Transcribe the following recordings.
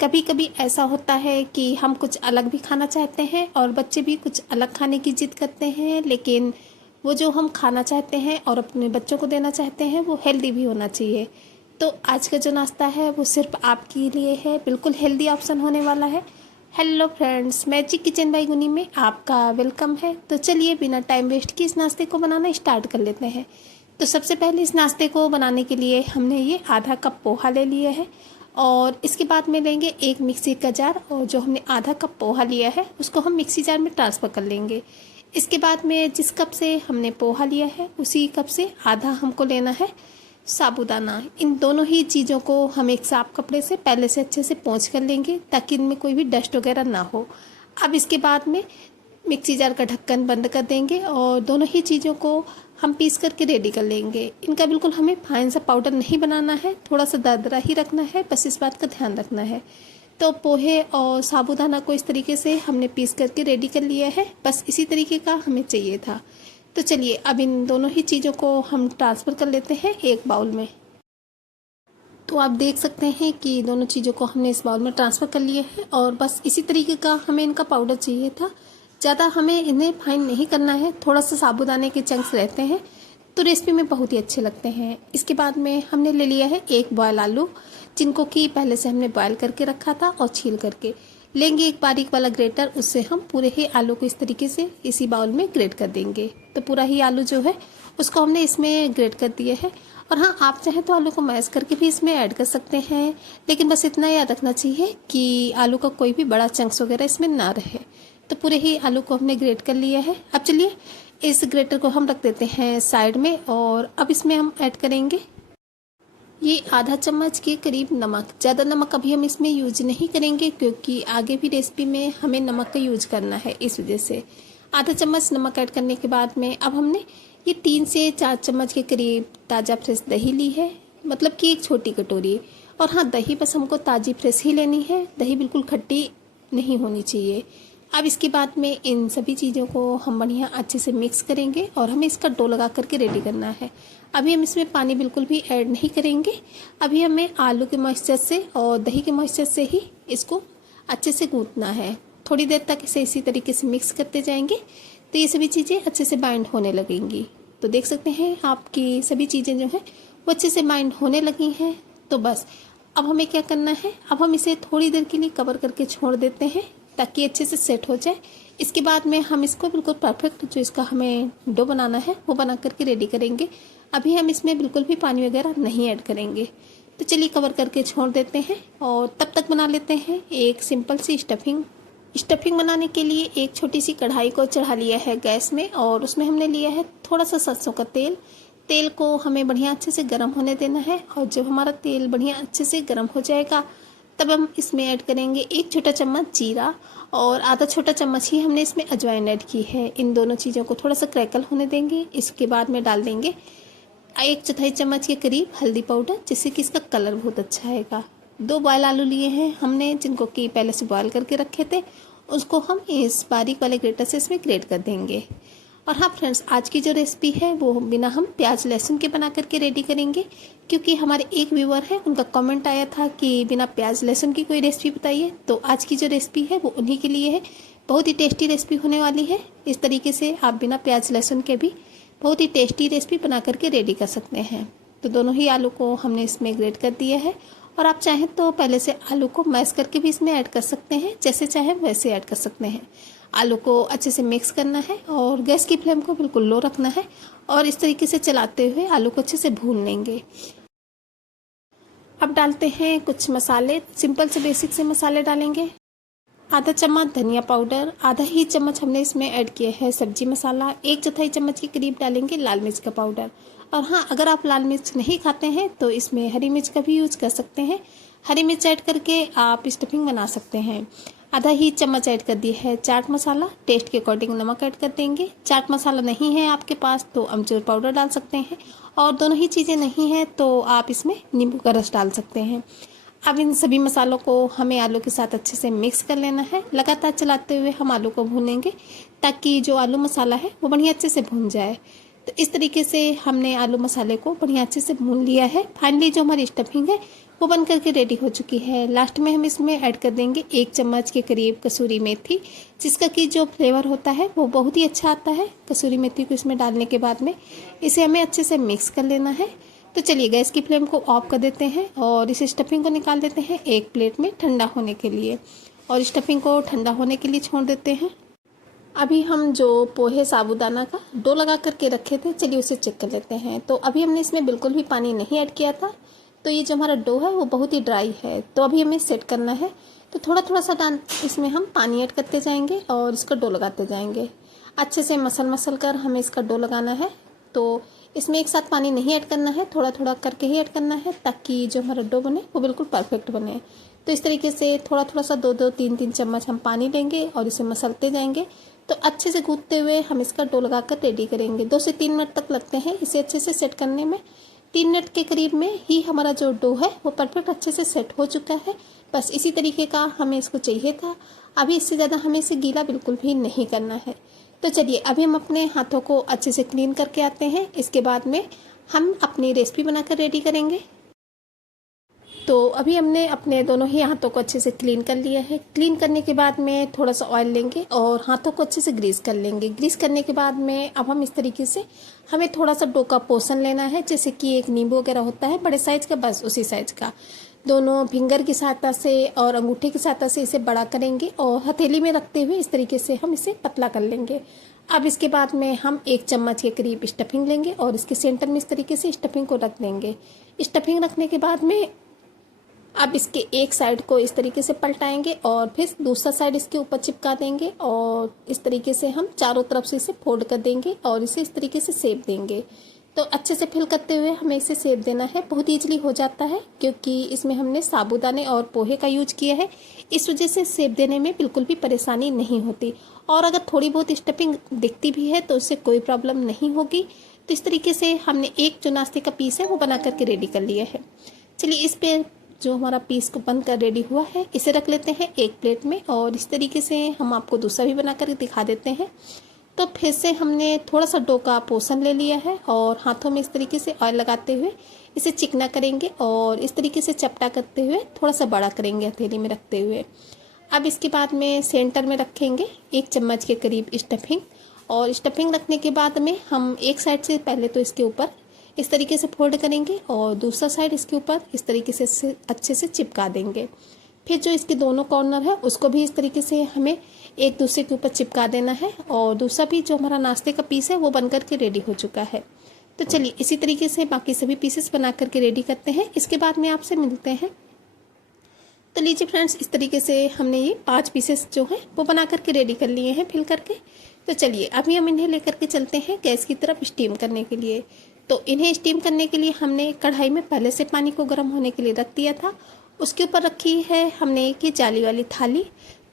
कभी कभी ऐसा होता है कि हम कुछ अलग भी खाना चाहते हैं और बच्चे भी कुछ अलग खाने की जिद करते हैं, लेकिन वो जो हम खाना चाहते हैं और अपने बच्चों को देना चाहते हैं वो हेल्दी भी होना चाहिए। तो आज का जो नाश्ता है वो सिर्फ आपके लिए है, बिल्कुल हेल्दी ऑप्शन होने वाला है। Hello friends, magic kitchen by Guni में आपका वेलकम है। तो चलिए बिना टाइम वेस्ट किए इस नाश्ते को बनाना स्टार्ट कर लेते हैं। तो सबसे पहले इस नाश्ते को बनाने के लिए हमने ये आधा कप पोहा ले लिया है और इसके बाद में लेंगे एक मिक्सी का जार, और जो हमने आधा कप पोहा लिया है उसको हम मिक्सी जार में ट्रांसफ़र कर लेंगे। इसके बाद में जिस कप से हमने पोहा लिया है उसी कप से आधा हमको लेना है साबूदाना। इन दोनों ही चीज़ों को हम एक साफ कपड़े से पहले से अच्छे से पोंछ कर लेंगे ताकि इनमें कोई भी डस्ट वगैरह ना हो। अब इसके बाद में मिक्सी जार का ढक्कन बंद कर देंगे और दोनों ही चीज़ों को हम पीस करके रेडी कर लेंगे। इनका बिल्कुल हमें फाइन सा पाउडर नहीं बनाना है, थोड़ा सा दरदरा ही रखना है, बस इस बात का ध्यान रखना है। तो पोहे और साबूदाना को इस तरीके से हमने पीस करके रेडी कर लिया है, बस इसी तरीके का हमें चाहिए था। तो चलिए अब इन दोनों ही चीज़ों को हम ट्रांसफ़र कर लेते हैं एक बाउल में। तो आप देख सकते हैं कि दोनों चीज़ों को हमने इस बाउल में ट्रांसफ़र कर लिए हैं और बस इसी तरीके का हमें इनका पाउडर चाहिए था। ज़्यादा हमें इन्हें फाइन नहीं करना है, थोड़ा सा साबूदाने के चंक्स रहते हैं तो रेसिपी में बहुत ही अच्छे लगते हैं। इसके बाद में हमने ले लिया है एक बॉयल आलू, जिनको कि पहले से हमने बॉयल करके रखा था, और छील करके लेंगे एक बारीक वाला ग्रेटर, उससे हम पूरे ही आलू को इस तरीके से इसी बाउल में ग्रेट कर देंगे। तो पूरा ही आलू जो है उसको हमने इसमें ग्रेट कर दिया है। और हाँ, आप चाहें तो आलू को मैश करके भी इसमें ऐड कर सकते हैं, लेकिन बस इतना याद रखना चाहिए कि आलू का कोई भी बड़ा चंक्स वगैरह इसमें ना रहे। तो पूरे ही आलू को हमने ग्रेट कर लिया है। अब चलिए इस ग्रेटर को हम रख देते हैं साइड में, और अब इसमें हम ऐड करेंगे ये आधा चम्मच के करीब नमक। ज़्यादा नमक अभी हम इसमें यूज नहीं करेंगे क्योंकि आगे भी रेसिपी में हमें नमक का यूज करना है, इस वजह से आधा चम्मच नमक ऐड करने के बाद में अब हमने ये 3 से 4 चम्मच के करीब ताज़ा फ्रेश दही ली है, मतलब कि एक छोटी कटोरी। और हाँ, दही बस हमको ताज़ी फ्रेश ही लेनी है, दही बिल्कुल खट्टी नहीं होनी चाहिए। अब इसके बाद में इन सभी चीज़ों को हम बढ़िया अच्छे से मिक्स करेंगे और हमें इसका डो लगा करके रेडी करना है। अभी हम इसमें पानी बिल्कुल भी ऐड नहीं करेंगे। अभी हमें आलू के मॉइस्चर से और दही के मॉइस्चर से ही इसको अच्छे से गूंथना है। थोड़ी देर तक इसे इसी तरीके से मिक्स करते जाएंगे तो ये सभी चीज़ें अच्छे से बाइंड होने लगेंगी। तो देख सकते हैं आपकी सभी चीज़ें जो हैं वो अच्छे से बाइंड होने लगी हैं। तो बस अब हमें क्या करना है, अब हम इसे थोड़ी देर के लिए कवर करके छोड़ देते हैं ताकि अच्छे से सेट हो जाए। इसके बाद में हम इसको बिल्कुल परफेक्ट जो इसका हमें डो बनाना है वो बना करके रेडी करेंगे। अभी हम इसमें बिल्कुल भी पानी वगैरह नहीं ऐड करेंगे। तो चलिए कवर करके छोड़ देते हैं और तब तक बना लेते हैं एक सिंपल सी स्टफिंग बनाने के लिए एक छोटी सी कढ़ाई को चढ़ा लिया है गैस में, और उसमें हमने लिया है थोड़ा सा सरसों का तेल। तेल को हमें बढ़िया अच्छे से गर्म होने देना है, और जब हमारा तेल बढ़िया अच्छे से गर्म हो जाएगा तब हम इसमें ऐड करेंगे एक छोटा चम्मच जीरा, और आधा छोटा चम्मच ही हमने इसमें अजवाइन ऐड की है। इन दोनों चीज़ों को थोड़ा सा क्रैकल होने देंगे। इसके बाद में डाल देंगे 1/4 चम्मच के करीब हल्दी पाउडर, जिससे कि इसका कलर बहुत अच्छा आएगा। 2 बॉयल आलू लिए हैं हमने, जिनको कि पहले से बॉयल करके रखे थे, उसको हम इस बारीक वाले ग्रेटर से इसमें ग्रेट कर देंगे। और हाँ फ्रेंड्स, आज की जो रेसिपी है वो बिना हम प्याज लहसुन के बना करके रेडी करेंगे, क्योंकि हमारे एक व्यूअर है उनका कमेंट आया था कि बिना प्याज लहसुन की कोई रेसिपी बताइए। तो आज की जो रेसिपी है वो उन्हीं के लिए है। बहुत ही टेस्टी रेसिपी होने वाली है। इस तरीके से आप बिना प्याज लहसुन के भी बहुत ही टेस्टी रेसिपी बना करके रेडी कर सकते हैं। तो दोनों ही आलू को हमने इसमें ग्रेट कर दिया है, और आप चाहें तो पहले से आलू को मैश करके भी इसमें ऐड कर सकते हैं, जैसे चाहें वैसे ऐड कर सकते हैं। आलू को अच्छे से मिक्स करना है और गैस की फ्लेम को बिल्कुल लो रखना है, और इस तरीके से चलाते हुए आलू को अच्छे से भून लेंगे। अब डालते हैं कुछ मसाले, सिंपल से बेसिक से मसाले डालेंगे। आधा चम्मच धनिया पाउडर, आधा ही चम्मच हमने इसमें ऐड किया है सब्जी मसाला, 1/4 चम्मच के करीब डालेंगे लाल मिर्च का पाउडर। और हाँ, अगर आप लाल मिर्च नहीं खाते हैं तो इसमें हरी मिर्च का भी यूज कर सकते हैं। हरी मिर्च ऐड करके आप स्टफिंग बना सकते हैं। आधा ही चम्मच ऐड कर दी है चाट मसाला, टेस्ट के अकॉर्डिंग नमक ऐड कर देंगे। चाट मसाला नहीं है आपके पास तो अमचूर पाउडर डाल सकते हैं, और दोनों ही चीज़ें नहीं हैं तो आप इसमें नींबू का रस डाल सकते हैं। अब इन सभी मसालों को हमें आलू के साथ अच्छे से मिक्स कर लेना है। लगातार चलाते हुए हम आलू को भूनेंगे ताकि जो आलू मसाला है वो बढ़िया अच्छे से भून जाए। तो इस तरीके से हमने आलू मसाले को बढ़िया अच्छे से भून लिया है। फाइनली जो हमारी स्टफिंग है वो वो बन करके रेडी हो चुकी है। लास्ट में हम इसमें ऐड कर देंगे 1 चम्मच के करीब कसूरी मेथी, जिसका कि जो फ्लेवर होता है वो बहुत ही अच्छा आता है। कसूरी मेथी को इसमें डालने के बाद में इसे हमें अच्छे से मिक्स कर लेना है। तो चलिए गैस की फ्लेम को ऑफ कर देते हैं और इस स्टफिंग को निकाल देते हैं एक प्लेट में ठंडा होने के लिए, और स्टफिंग को ठंडा होने के लिए छोड़ देते हैं। अभी हम जो पोहे साबूदाना का डो लगा करके रखे थे, चलिए उसे चेक कर लेते हैं। तो अभी हमने इसमें बिल्कुल भी पानी नहीं ऐड किया था, तो ये जो हमारा डो है वो बहुत ही ड्राई है। तो अभी हमें सेट करना है, तो थोड़ा थोड़ा सा इसमें हम पानी ऐड करते जाएंगे और इसका डो लगाते जाएंगे। अच्छे से मसल कर हमें इसका डो लगाना है। तो इसमें एक साथ पानी नहीं ऐड करना है, थोड़ा थोड़ा करके ही ऐड करना है, ताकि जो हमारा डो बने वो बिल्कुल परफेक्ट बने। तो इस तरीके से थोड़ा थोड़ा सा 2-2, 3-3 चम्मच हम पानी लेंगे और इसे मसलते जाएंगे। तो अच्छे से गूंथते हुए हम इसका डो लगाकर रेडी करेंगे। 2 से 3 मिनट तक लगते हैं इसे अच्छे से सेट करने में। 3 मिनट के करीब में ही हमारा जो डो है वो परफेक्ट अच्छे से सेट हो चुका है। बस इसी तरीके का हमें इसको चाहिए था। अभी इससे ज़्यादा हमें इसे गीला बिल्कुल भी नहीं करना है। तो चलिए अभी हम अपने हाथों को अच्छे से क्लीन करके आते हैं। इसके बाद में हम अपनी रेसिपी बनाकर रेडी करेंगे। तो अभी हमने अपने दोनों ही हाथों को अच्छे से क्लीन कर लिया है। क्लीन करने के बाद में थोड़ा सा ऑयल लेंगे और हाथों को अच्छे से ग्रीस कर लेंगे। ग्रीस करने के बाद में अब हम इस तरीके से हमें थोड़ा सा डो का पोर्शन लेना है, जैसे कि एक नींबू वगैरह होता है बड़े साइज का, बस उसी साइज का। दोनों फिंगर की सहायता से और अंगूठे की सहायता से इसे बड़ा करेंगे और हथेली में रखते हुए इस तरीके से हम इसे पतला कर लेंगे। अब इसके बाद में हम 1 चम्मच के करीब स्टफिंग लेंगे और इसके सेंटर में इस तरीके से स्टफिंग को रख देंगे। स्टफिंग रखने के बाद में अब इसके एक साइड को इस तरीके से पलटाएंगे और फिर दूसरा साइड इसके ऊपर चिपका देंगे और इस तरीके से हम चारों तरफ से इसे फोल्ड कर देंगे और इसे इस तरीके से सेप देंगे। तो अच्छे से फिल करते हुए हमें इसे सेप देना है। बहुत ईजिली हो जाता है क्योंकि इसमें हमने साबूदाने और पोहे का यूज किया है, इस वजह से सेप देने में बिल्कुल भी परेशानी नहीं होती। और अगर थोड़ी बहुत स्टफिंग दिखती भी है तो उससे कोई प्रॉब्लम नहीं होगी। तो इस तरीके से हमने एक जो नाश्ते का पीस है वो बना करके रेडी कर लिया है। चलिए इस पे जो हमारा पीस को बन कर रेडी हुआ है इसे रख लेते हैं एक प्लेट में, और इस तरीके से हम आपको दूसरा भी बना कर दिखा देते हैं। तो फिर से हमने थोड़ा सा डो का पोर्शन ले लिया है और हाथों में इस तरीके से ऑयल लगाते हुए इसे चिकना करेंगे और इस तरीके से चपटा करते हुए थोड़ा सा बड़ा करेंगे हथेली में रखते हुए। अब इसके बाद में सेंटर में रखेंगे 1 चम्मच के करीब स्टफिंग, और स्टफिंग रखने के बाद में हम एक साइड से पहले तो इसके ऊपर इस तरीके से फोल्ड करेंगे और दूसरा साइड इसके ऊपर इस तरीके से अच्छे से चिपका देंगे। फिर जो इसके दोनों कॉर्नर है उसको भी इस तरीके से हमें एक दूसरे के ऊपर चिपका देना है, और दूसरा भी जो हमारा नाश्ते का पीस है वो बन करके रेडी हो चुका है। तो चलिए इसी तरीके से बाकी सभी पीसेस बना करके रेडी करते हैं। इसके बाद में आपसे मिलते हैं। तो लीजिए फ्रेंड्स, इस तरीके से हमने ये 5 पीसेस जो है वो बना करके रेडी कर लिए हैं फिल करके। तो चलिए अभी हम इन्हें लेकर के चलते हैं गैस की तरफ स्टीम करने के लिए। तो इन्हें स्टीम करने के लिए हमने कढ़ाई में पहले से पानी को गर्म होने के लिए रख दिया था। उसके ऊपर रखी है हमने एक ये जाली वाली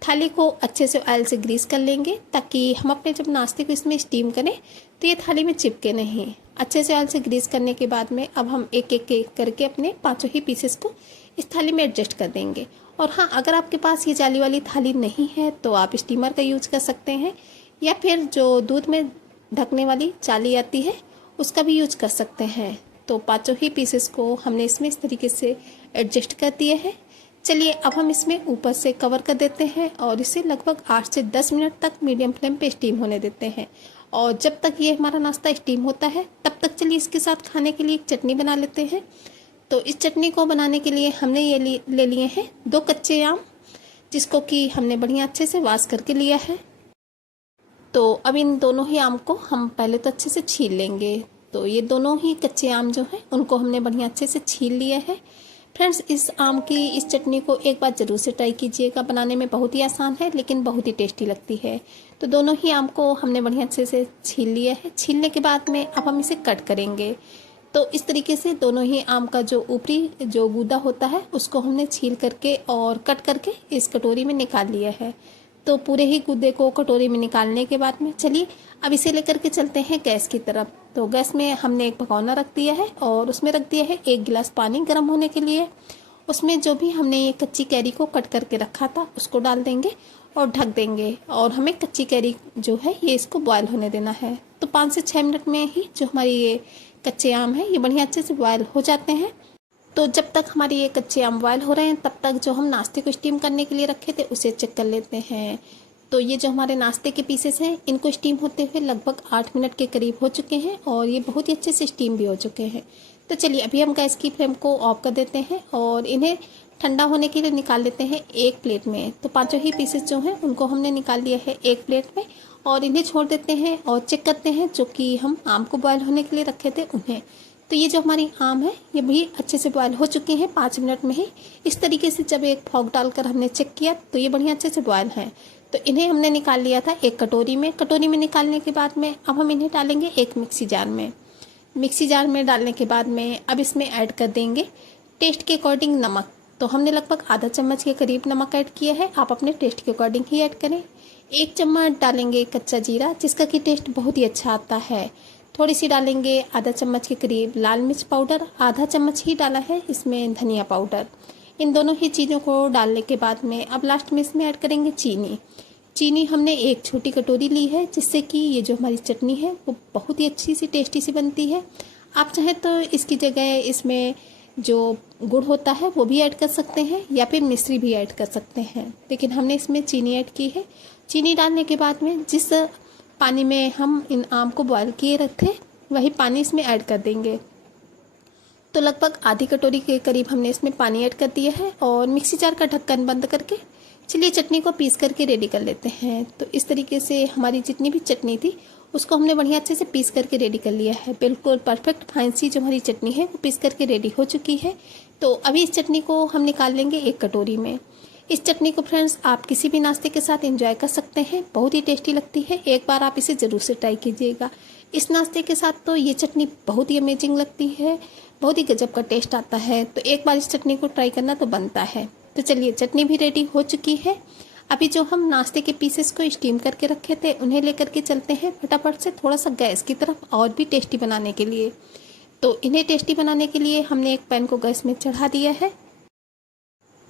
थाली को अच्छे से ऑयल से ग्रीस कर लेंगे, ताकि हम अपने जब नाश्ते को इसमें स्टीम करें तो ये थाली में चिपके नहीं। अच्छे से ऑयल से ग्रीस करने के बाद में अब हम एक एक करके अपने 5 ही पीसेस को इस थाली में एडजस्ट कर देंगे। और हाँ, अगर आपके पास ये जाली वाली थाली नहीं है तो आप स्टीमर का यूज कर सकते हैं, या फिर जो दूध में ढकने वाली जाली आती है उसका भी यूज कर सकते हैं। तो 5 ही पीसेस को हमने इसमें इस तरीके से एडजस्ट कर दिए हैं। चलिए अब हम इसमें ऊपर से कवर कर देते हैं और इसे लगभग 8 से 10 मिनट तक मीडियम फ्लेम पे स्टीम होने देते हैं। और जब तक ये हमारा नाश्ता स्टीम होता है तब तक चलिए इसके साथ खाने के लिए एक चटनी बना लेते हैं। तो इस चटनी को बनाने के लिए हमने ये ले लिए हैं 2 कच्चे आम, जिसको कि हमने बढ़िया अच्छे से वॉश करके लिया है। तो अब इन दोनों ही आम को हम पहले तो अच्छे से छील लेंगे। तो ये दोनों ही कच्चे आम जो हैं उनको हमने बढ़िया अच्छे से छील लिया है। फ्रेंड्स, इस आम की इस चटनी को एक बार ज़रूर से ट्राई कीजिएगा। बनाने में बहुत ही आसान है लेकिन बहुत ही टेस्टी लगती है। तो दोनों ही आम को हमने बढ़िया अच्छे से छील लिया है। छीलने के बाद में अब हम इसे कट करेंगे। तो इस तरीके से दोनों ही आम का जो ऊपरी जो गूदा होता है उसको हमने छील करके और कट करके इस कटोरी में निकाल लिया है। तो पूरे ही गूदे को कटोरी में निकालने के बाद में चलिए अब इसे लेकर के चलते हैं गैस की तरफ। तो गैस में हमने एक भगोना रख दिया है और उसमें रख दिया है 1 गिलास पानी गर्म होने के लिए। उसमें जो भी हमने ये कच्ची कैरी को कट करके रखा था उसको डाल देंगे और ढक देंगे, और हमें कच्ची कैरी जो है ये इसको बॉयल होने देना है। तो 5 से 6 मिनट में ही जो हमारी ये कच्चे आम है ये बढ़िया अच्छे से बॉयल हो जाते हैं। तो जब तक हमारे ये कच्चे आम बॉयल हो रहे हैं तब तक जो हम नाश्ते को स्टीम करने के लिए रखे थे उसे चेक कर लेते हैं। तो ये जो हमारे नाश्ते के पीसेस हैं इनको स्टीम होते हुए लगभग 8 मिनट के करीब हो चुके हैं और ये बहुत ही अच्छे से स्टीम भी हो चुके हैं। तो चलिए अभी हम गैस की फ्लेम को ऑफ कर देते हैं और इन्हें ठंडा होने के लिए निकाल लेते हैं एक प्लेट में। तो पांचों ही पीसेस जो हैं उनको हमने निकाल लिया है एक प्लेट में और इन्हें छोड़ देते हैं और चेक करते हैं जो कि हम आम को बॉयल होने के लिए रखे थे उन्हें। तो ये जो हमारी आम है ये भी अच्छे से बॉयल हो चुकी हैं 5 मिनट में ही। इस तरीके से जब एक फॉक डालकर हमने चेक किया तो ये बढ़िया अच्छे से बॉयल हैं। तो इन्हें हमने निकाल लिया था एक कटोरी में। कटोरी में निकालने के बाद में अब हम इन्हें डालेंगे एक मिक्सी जार में। मिक्सी जार में डालने के बाद में अब इसमें ऐड कर देंगे टेस्ट के अकॉर्डिंग नमक। तो हमने लगभग आधा चम्मच के करीब नमक ऐड किया है, आप अपने टेस्ट के अकॉर्डिंग ही ऐड करें। 1 चम्मच डालेंगे कच्चा जीरा जिसका कि टेस्ट बहुत ही अच्छा आता है। थोड़ी सी डालेंगे आधा चम्मच के करीब लाल मिर्च पाउडर, आधा चम्मच ही डाला है इसमें धनिया पाउडर। इन दोनों ही चीज़ों को डालने के बाद में अब लास्ट में इसमें ऐड करेंगे चीनी। चीनी हमने एक छोटी कटोरी ली है जिससे कि ये जो हमारी चटनी है वो बहुत ही अच्छी सी टेस्टी सी बनती है। आप चाहें तो इसकी जगह इसमें जो गुड़ होता है वो भी ऐड कर सकते हैं या फिर मिश्री भी ऐड कर सकते हैं, लेकिन हमने इसमें चीनी ऐड की है। चीनी डालने के बाद में जिस पानी में हम इन आम को बॉयल किए रखे वही पानी इसमें ऐड कर देंगे। तो लगभग आधी कटोरी के करीब हमने इसमें पानी ऐड कर दिया है और मिक्सी जार का ढक्कन बंद करके चलिए चटनी को पीस करके रेडी कर लेते हैं। तो इस तरीके से हमारी जितनी भी चटनी थी उसको हमने बढ़िया अच्छे से पीस करके रेडी कर लिया है। बिल्कुल परफेक्ट फाइन सी जो हमारी चटनी है वो पीस करके रेडी हो चुकी है। तो अभी इस चटनी को हम निकाल लेंगे एक कटोरी में। इस चटनी को फ्रेंड्स आप किसी भी नाश्ते के साथ एंजॉय कर सकते हैं, बहुत ही टेस्टी लगती है। एक बार आप इसे ज़रूर से ट्राई कीजिएगा। इस नाश्ते के साथ तो ये चटनी बहुत ही अमेजिंग लगती है, बहुत ही गजब का टेस्ट आता है। तो एक बार इस चटनी को ट्राई करना तो बनता है। तो चलिए चटनी भी रेडी हो चुकी है। अभी जो हम नाश्ते के पीसेस को स्टीम करके रखे थे उन्हें लेकर के चलते हैं फटाफट से थोड़ा सा गैस की तरफ और भी टेस्टी बनाने के लिए। तो इन्हें टेस्टी बनाने के लिए हमने एक पैन को गैस में चढ़ा दिया है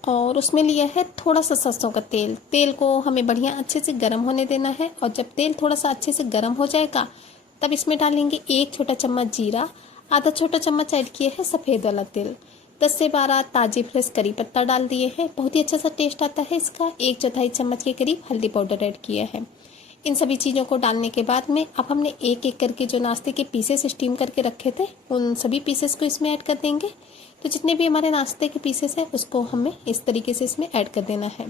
और उसमें लिया है थोड़ा सा सरसों का तेल। तेल को हमें बढ़िया अच्छे से गर्म होने देना है और जब तेल थोड़ा सा अच्छे से गर्म हो जाएगा तब इसमें डालेंगे 1 छोटा चम्मच जीरा, आधा छोटा चम्मच ऐड किया है सफ़ेद वाला तिल, 10 से 12 ताज़ी फ्रेश करी पत्ता डाल दिए हैं, बहुत ही अच्छा सा टेस्ट आता है इसका। 1/4 चम्मच के करीब हल्दी पाउडर ऐड किया है। इन सभी चीज़ों को डालने के बाद में अब हमने एक एक करके जो नाश्ते के पीसेस स्टीम करके रखे थे उन सभी पीसेस को इसमें ऐड कर देंगे। तो जितने भी हमारे नाश्ते के पीसेस हैं उसको हमें इस तरीके से इसमें ऐड कर देना है।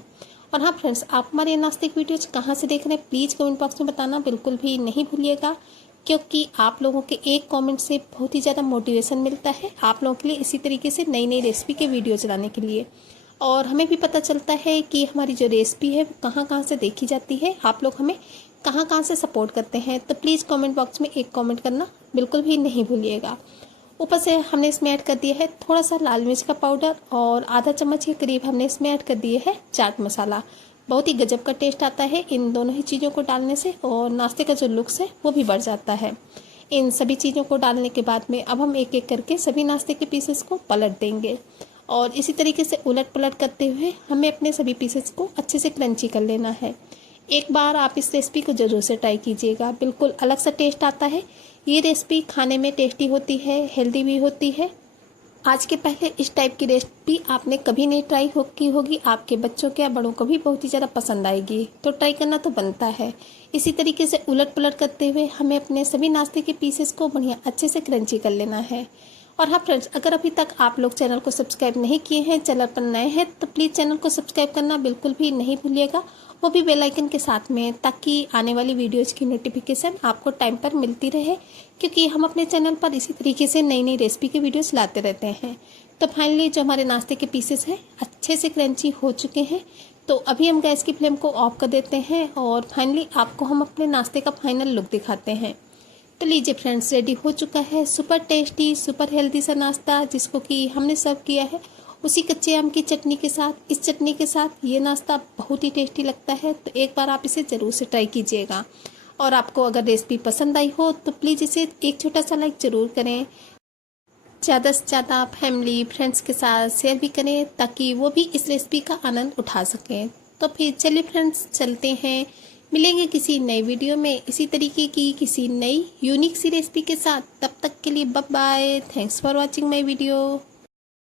और हाँ फ्रेंड्स, आप हमारे नाश्ते की वीडियोज कहाँ से देख रहे हैं प्लीज़ कमेंट बॉक्स में बताना बिल्कुल भी नहीं भूलिएगा, क्योंकि आप लोगों के एक कमेंट से बहुत ही ज़्यादा मोटिवेशन मिलता है आप लोगों के लिए इसी तरीके से नई नई रेसिपी के वीडियो चलाने के लिए। और हमें भी पता चलता है कि हमारी जो रेसिपी है वो कहाँ कहाँ से देखी जाती है, आप लोग हमें कहाँ कहाँ से सपोर्ट करते हैं। तो प्लीज़ कमेंट बॉक्स में एक कमेंट करना बिल्कुल भी नहीं भूलिएगा। ऊपर से हमने इसमें ऐड कर दिया है थोड़ा सा लाल मिर्च का पाउडर और आधा चम्मच के करीब हमने इसमें ऐड कर दिया है चाट मसाला। बहुत ही गजब का टेस्ट आता है इन दोनों ही चीज़ों को डालने से और नाश्ते का जो लुक्स है वो भी बढ़ जाता है। इन सभी चीज़ों को डालने के बाद में अब हम एक एक करके सभी नाश्ते के पीसेस को पलट देंगे और इसी तरीके से उलट पलट करते हुए हमें अपने सभी पीसेस को अच्छे से क्रंची कर लेना है। एक बार आप इस रेसिपी को ज़रूर से ट्राई कीजिएगा, बिल्कुल अलग सा टेस्ट आता है। ये रेसिपी खाने में टेस्टी होती है, हेल्दी भी होती है। आज के पहले इस टाइप की रेसिपी आपने कभी नहीं ट्राई की होगी, आपके बच्चों के या बड़ों को भी बहुत ही ज़्यादा पसंद आएगी। तो ट्राई करना तो बनता है। इसी तरीके से उलट पलट करते हुए हमें अपने सभी नाश्ते के पीसेस को बढ़िया अच्छे से क्रंची कर लेना है। और हाँ फ्रेंड्स, अगर अभी तक आप लोग चैनल को सब्सक्राइब नहीं किए हैं, चैनल पर नए हैं तो प्लीज़ चैनल को सब्सक्राइब करना बिल्कुल भी नहीं भूलिएगा, वो भी बेल आइकन के साथ में, ताकि आने वाली वीडियोज की नोटिफिकेशन आपको टाइम पर मिलती रहे, क्योंकि हम अपने चैनल पर इसी तरीके से नई नई रेसिपी के वीडियोस लाते रहते हैं। तो फाइनली जो हमारे नाश्ते के पीसेस हैं अच्छे से क्रंची हो चुके हैं। तो अभी हम गैस की फ्लेम को ऑफ कर देते हैं और फाइनली आपको हम अपने नाश्ते का फाइनल लुक दिखाते हैं। तो लीजिए फ्रेंड्स, रेडी हो चुका है सुपर टेस्टी सुपर हेल्दी सा नाश्ता, जिसको कि हमने सर्व किया है उसी कच्चे आम की चटनी के साथ। इस चटनी के साथ ये नाश्ता बहुत ही टेस्टी लगता है। तो एक बार आप इसे ज़रूर से ट्राई कीजिएगा। और आपको अगर रेसिपी पसंद आई हो तो प्लीज़ इसे एक छोटा सा लाइक ज़रूर करें, ज़्यादा से ज़्यादा फैमिली फ्रेंड्स के साथ शेयर भी करें ताकि वो भी इस रेसिपी का आनंद उठा सकें। तो फिर चलिए फ्रेंड्स, चलते हैं, मिलेंगे किसी नई वीडियो में इसी तरीके की किसी नई यूनिक सी रेसिपी के साथ। तब तक के लिए bye bye, thanks for watching my video.